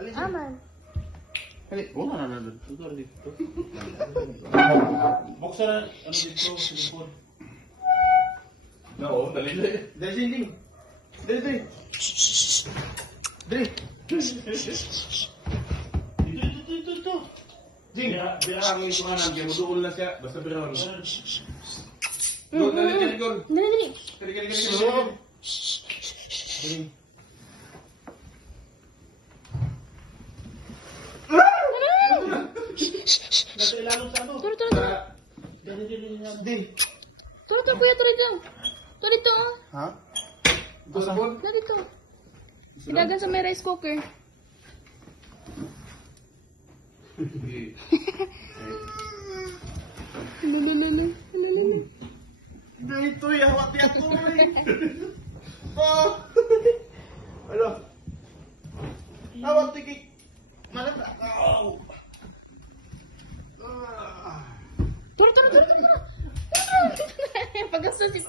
Aman. Hali, wala na doon. Ito na dito. Buksan na, ano dito, silipon. Oo, dali. Dali. Dito. Jing, bilang ang ito nga nandiyan mo, doon na siya. Basta bilang. Dali. Dali. Nasa ilalong sa ano? Turo. Di. Turo, kuya, turo dito. Turo dito, oh. Ha? Gusto mo? Na dito. Ilagan sa may rice cooker. Lulululu. Dito, yawat niya ko. Oh. Ano? Awat tikik. Malat ako. Turo. Pagkasusi.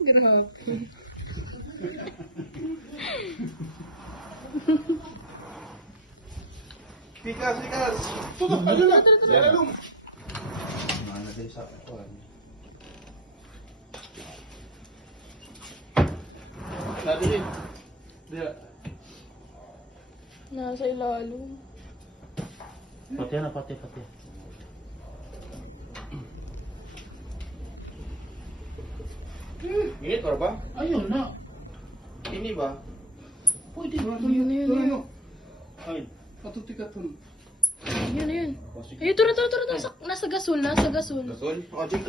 Grabe. Pikas. Tutok pa dyan. Lalong. Mana din sa kuwan. Nadali. Dia. Nasa ilalim. Pati. Init para ba? Ayun na. Ini ba? Pwede ba? Yun. Ay. Katutikaton. Yun. Ay, turo. Nasa gasol. Gasol? Oh, Jing.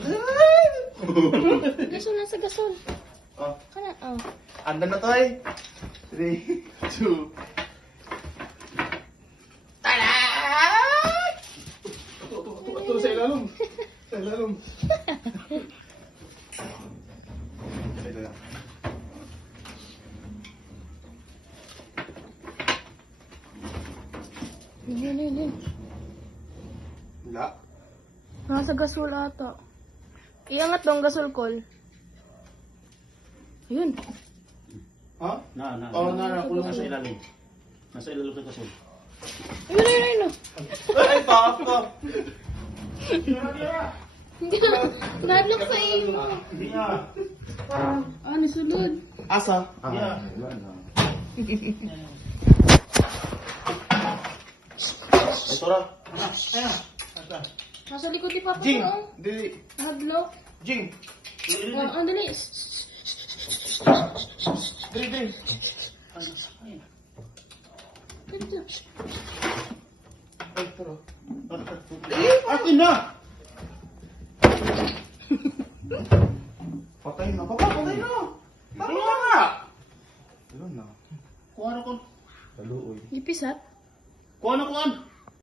Nasa gasol. Oh. Kana, oh. Andan na to eh. 3, 2. Tada! Ito sa ilalong. Sa ilalong. Ito lang. Yun. Wala. Nasa gasol ata. Iangat dong gasol call. Ayun. Ha? Na. Oh, na. Kulang Nasa sa ilalim. Nasa ilalim ng kasol. Ayun. Ay, papa. Hindi na. Nadlock sa iyo. Iya. Nisulod. Asa? Iya. Ito ra. Ayan. Asa. Nasa likod ni Papa Jing. ko. Dili. Nadlock. Jing. Ang dali. Dili. Dito. Ay, ito ra. Akin na! Patay na. Papa, patay na. Tama na nga. Ayun na. Kuha na ko. Taluoy. Lipisat. Kuha na kuhan.